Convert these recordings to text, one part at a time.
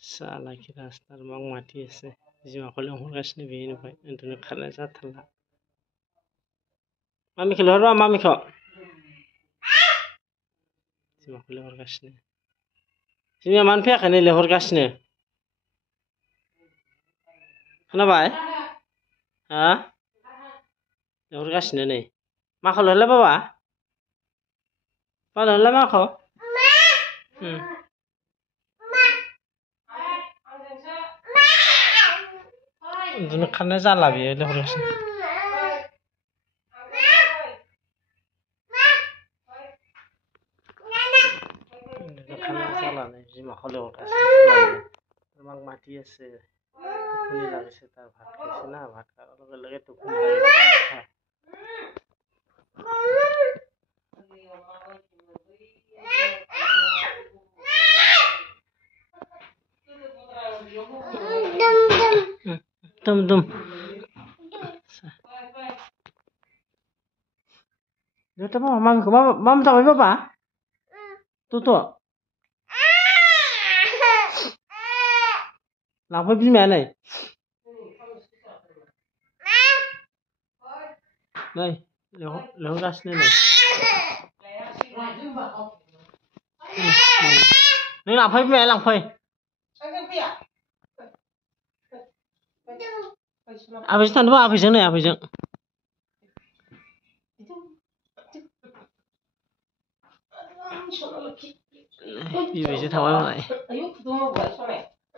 सालाखि रास्तार मां माथि एसे बिमाखौ लेंहरगासिनो बेयो नुबाय उन्दुनो खारनाय जाथारला मामिखौ लेंहरबा मामिखौ बिमाखौ लेंहरगासिनो बिमाया मानो फैयाखै नै लेंहरगासिनो खोनाबाय हा लेंहरगासिनो नै माखौ लेंहरलाय बाबा बाबा लेंहरलाय माखौ उन्दुनो खारनाय जाला बेयो लेंहरगासिनो उन्दुनो खारनाय जाला नै बिमाखौ लेंहरगासिनो मां माथि আছে টোপনি লাগিছে তাৰ ভাত খাইছে না ভাত খোৱাৰ লগে লগে টোপনি লাগিছে dum Lihat apa mama tahu apa? Tuh. Lampu bimbel nih. Nih, lewat gas nih. Nih lampu bimbel lampu. Abis itu abis ini abis ini. Bibi tahu apa nih?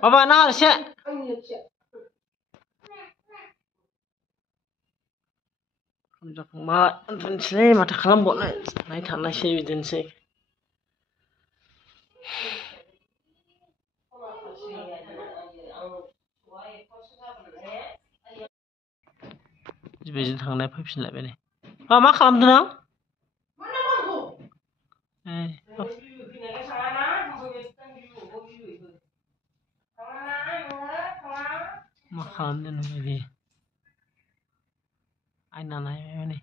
Apa nak sih? Mak, sini mata kalam buat naik tanah sih bidin sih. Bibi tanah apa sih lah ini? Ah mak kalam tu nang? Makan dan lagi. Ay nanay ini.